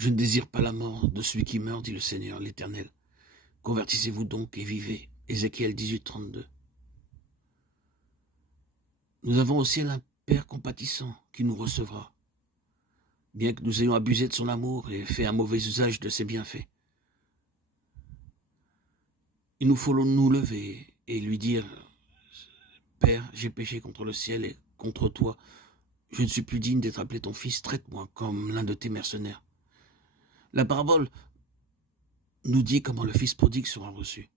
Je ne désire pas la mort de celui qui meurt, dit le Seigneur, l'Éternel. Convertissez-vous donc et vivez. Ézéchiel 18, 32. Nous avons au ciel un Père compatissant qui nous recevra, bien que nous ayons abusé de son amour et fait un mauvais usage de ses bienfaits. Il nous faut nous lever et lui dire: Père, j'ai péché contre le ciel et contre toi. Je ne suis plus digne d'être appelé ton fils. Traite-moi comme l'un de tes mercenaires. La parabole nous dit comment le fils prodigue sera reçu.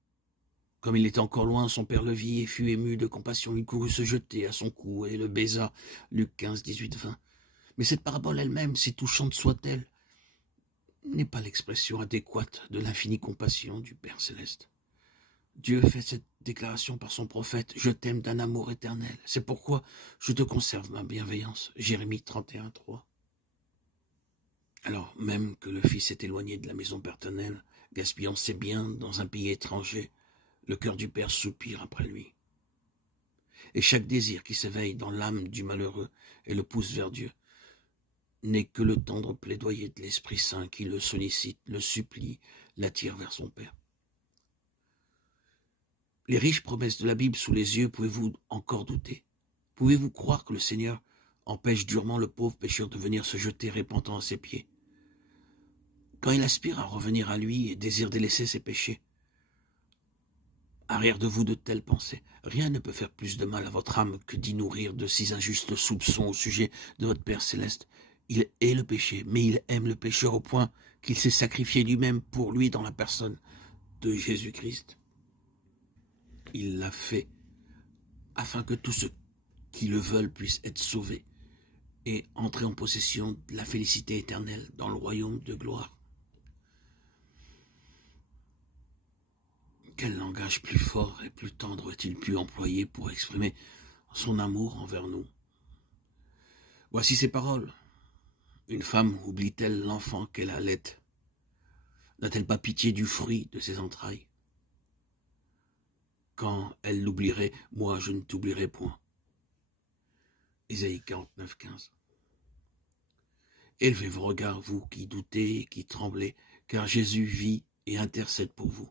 Comme il était encore loin, son père le vit et fut ému de compassion. Il courut se jeter à son cou et le baisa. Luc 15, 18, 20. Mais cette parabole elle-même, si touchante soit-elle, n'est pas l'expression adéquate de l'infinie compassion du Père céleste. Dieu fait cette déclaration par son prophète: je t'aime d'un amour éternel. C'est pourquoi je te conserve ma bienveillance. Jérémie 31, 3. Alors même que le fils est éloigné de la maison paternelle, gaspillant ses biens dans un pays étranger, le cœur du Père soupire après lui. Et chaque désir qui s'éveille dans l'âme du malheureux et le pousse vers Dieu n'est que le tendre plaidoyer de l'Esprit Saint qui le sollicite, le supplie, l'attire vers son Père. Les riches promesses de la Bible sous les yeux, pouvez-vous encore douter? Pouvez-vous croire que le Seigneur empêche durement le pauvre pécheur de venir se jeter repentant à ses pieds? Quand il aspire à revenir à lui et désire délaisser ses péchés, arrière de vous de telles pensées. Rien ne peut faire plus de mal à votre âme que d'y nourrir de si injustes soupçons au sujet de votre Père céleste. Il hait le péché, mais il aime le pécheur au point qu'il s'est sacrifié lui-même pour lui dans la personne de Jésus-Christ. Il l'a fait afin que tous ceux qui le veulent puissent être sauvés et entrer en possession de la félicité éternelle dans le royaume de gloire. Quel langage plus fort et plus tendre a-t-il pu employer pour exprimer son amour envers nous? Voici ces paroles. Une femme oublie-t-elle l'enfant qu'elle allait? N'a-t-elle pas pitié du fruit de ses entrailles? Quand elle l'oublierait, moi je ne t'oublierai point. Ésaïe 49, 15. Élevez vos regards, vous qui doutez et qui tremblez, car Jésus vit et intercède pour vous.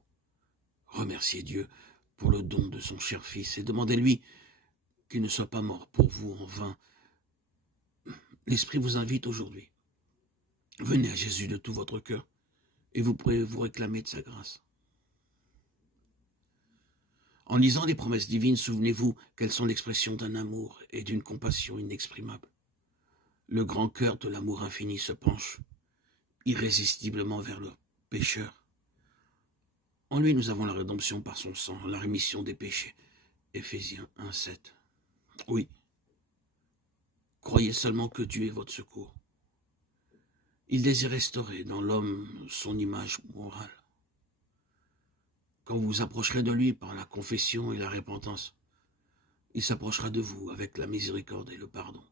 Remerciez Dieu pour le don de son cher Fils et demandez-lui qu'il ne soit pas mort pour vous en vain. L'Esprit vous invite aujourd'hui. Venez à Jésus de tout votre cœur et vous pourrez vous réclamer de sa grâce. En lisant les promesses divines, souvenez-vous qu'elles sont l'expression d'un amour et d'une compassion inexprimables. Le grand cœur de l'amour infini se penche irrésistiblement vers le pécheur. En lui, nous avons la rédemption par son sang, la rémission des péchés. Éphésiens 1, 7. Oui, croyez seulement que Dieu est votre secours. Il désire restaurer dans l'homme son image morale. Quand vous vous approcherez de lui par la confession et la repentance, il s'approchera de vous avec la miséricorde et le pardon.